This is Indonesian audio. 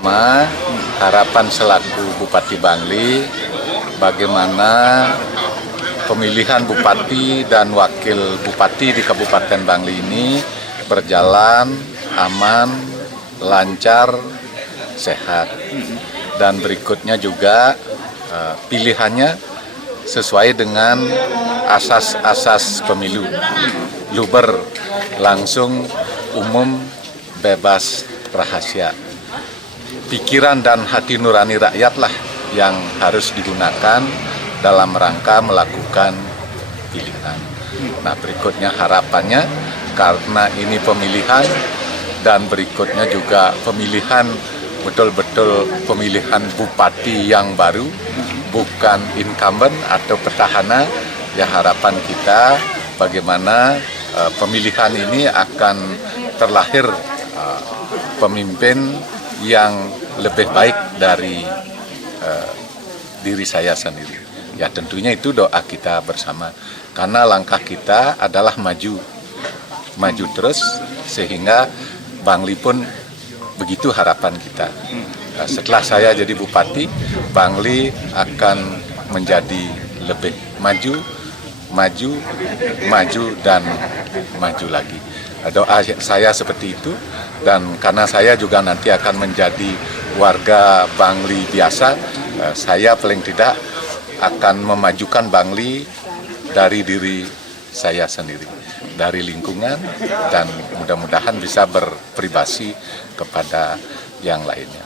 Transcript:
Pertama, harapan selaku Bupati Bangli, bagaimana pemilihan Bupati dan Wakil Bupati di Kabupaten Bangli ini berjalan aman, lancar, sehat. Dan berikutnya juga pilihannya sesuai dengan asas-asas pemilu. Luber, langsung, umum, bebas, rahasia. Pikiran dan hati nurani rakyatlah yang harus digunakan dalam rangka melakukan pilihan. Nah, berikutnya harapannya karena ini pemilihan dan berikutnya juga pemilihan betul-betul pemilihan bupati yang baru, bukan incumbent atau petahana. Ya, harapan kita bagaimana pemilihan ini akan terlahir pemimpin yang lebih baik dari diri saya sendiri. Ya, tentunya itu doa kita bersama. Karena langkah kita adalah maju terus, sehingga Bangli pun begitu harapan kita. Setelah saya jadi bupati, Bangli akan menjadi lebih maju, dan maju lagi. Doa saya seperti itu, dan karena saya juga nanti akan menjadi warga Bangli biasa, saya paling tidak akan memajukan Bangli dari diri saya sendiri, dari lingkungan, dan mudah-mudahan bisa berprivasi kepada yang lainnya.